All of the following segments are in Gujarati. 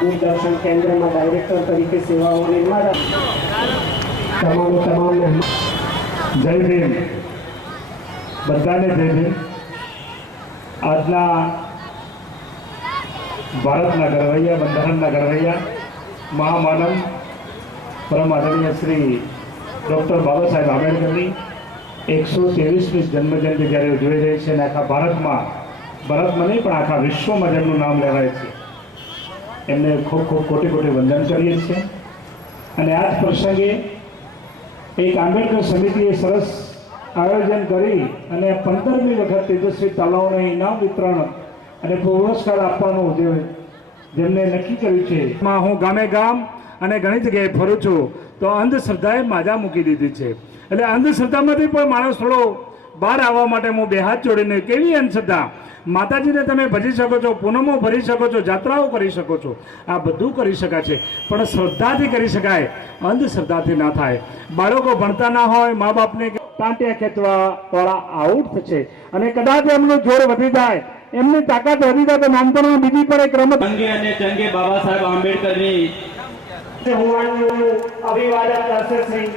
दूरदर्शन केंद्र में डायरेक्टर तरीके सेवाओं निर्माण તમામ જય ભીમ બધાને જય ભીમ। આજના ભારતના ઘડવૈયા બંધારણના ઘડવૈયા મહામાનવ પરમ આદરણીય શ્રી ડૉક્ટર બાબા સાહેબ આંબેડકરની 123મી જન્મજયંતિ જ્યારે ઉજવાઈ રહી છે અને આખા ભારતમાં નહીં પણ આખા વિશ્વમાં જેમનું નામ લેવાય છે એમને ખૂબ ખૂબ કોટી કોટી વંદન કરીએ છીએ। અને આ જ પ્રસંગે એક આંબેડકર સમિતિએ સરસ આયોજન કરી અને 15મી વખત તેજસ્વી તલાવને ઇનામ વિતરણ અને પુરસ્કાર આપવાનું જેમને નક્કી કર્યું છે। હું ગામે ગામ અને ઘણી જગ્યાએ ફરું છું તો અંધશ્રદ્ધાએ માજા મૂકી દીધી છે। એટલે અંધશ્રદ્ધામાંથી પણ માણસ થોડો બહાર આવવા માટે હું બે હાથ જોડીને કેવી અંધશ્રદ્ધા માતાજીને તમે ભજી શકો છો, પૂનમો ભરી શકો છો, જાત્રાઓ કરી શકો છો, આ બધું કરી શકાય છે પણ શ્રદ્ધાથી કરી શકાય, અંધશ્રદ્ધાથી ના થાય। બાળકો ભણતા ના હોય, મા બાપને ટાંટિયા ખેંચવા વાળા આઉટ થશે અને કદાચ એમનું જોર વધી જાય, એમની તાકાત વધી જાય તો નાનપણમાં બીજી પણ એક રમત અંગે અને ચંગે બાબા સાહેબ આંબેડકરની અભિવાદન કરશે શ્રી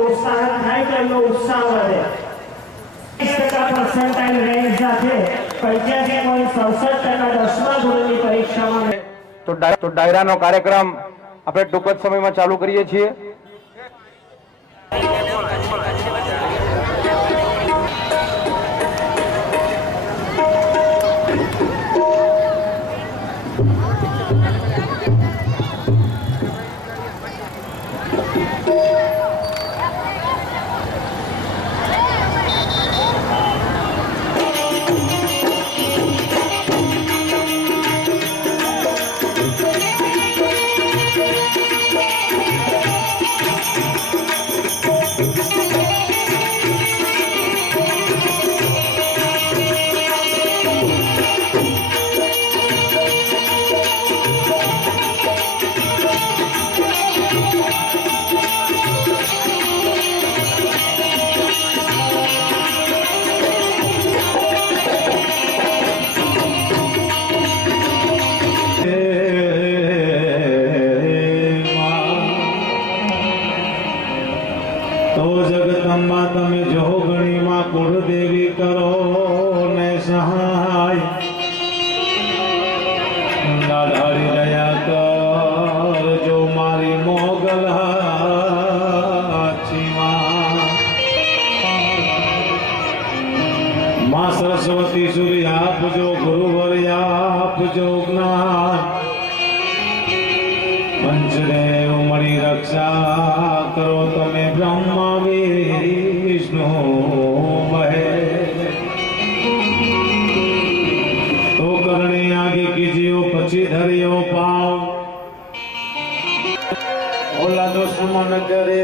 उत्साह થાય તો એમનો ઉત્સાહ વધે। 20% રેન્જ સાથે 85.67% 10મા ધોરણની પરીક્ષામાં તો ડાયરાનો કાર્યક્રમ આપણે ટૂંક જ સમયમાં ચાલુ કરીએ છીએ। તો જગદંબા તમે જોગણીમાં કુળદેવી કરો ને સહાય, લાડારી દયા કરજો મારી મોગલ માં સરસ્વતી સૂર્ય આપજો, ગુરુવર આપજો જ્ઞાન, પંચદેવ મળી રક્ષા કરો તમે બ્રહ્મા વિષ્ણુ મહેશ। તો કરણે આગે કીજીઓ પછી ધર્યો પાવ, ઓલા દુશ્મન કરે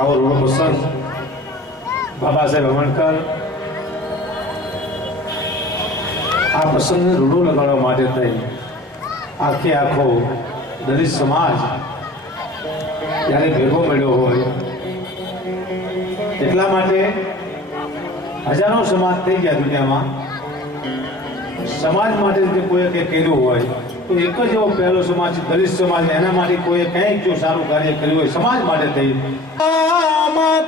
આવો રૂડો પ્રસંગ બાબા સાહેબ આંબેડકર આ પ્રસંગને રૂડો લગાડવા માટે થઈ આખો દલિત સમાજ ત્યારે ભેગો મળ્યો હોય, એટલા માટે હજારો સમાજ થઈ ગયા દુનિયામાં। સમાજ માટે જે કોઈ કંઈ કર્યું હોય તો એક જ એવો પહેલો સમાજ દલિત સમાજ, એના માટે કોઈ કંઈક જો સારું કાર્ય કર્યું હોય સમાજ માટે થઈ।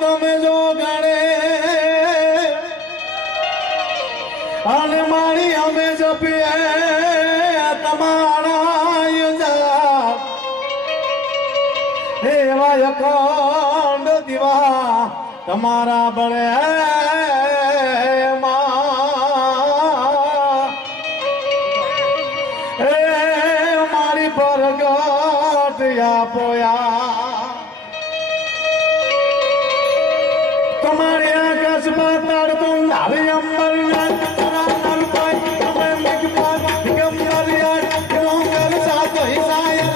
તમે જો ગણે અને મારી અમે જપીએ તમારા એવા અખંડ દીવા તમારા બળે મારી પરગટ પોયા તમારી આકાશમાં તારતું નારી અંબર दिगंबर साथ ही सायर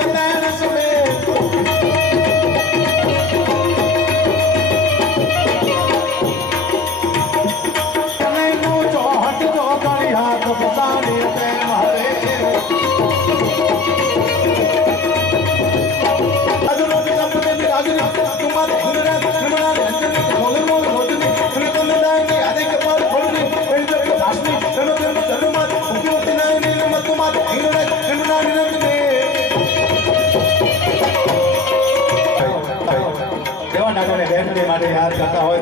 યાદ કરતા હોય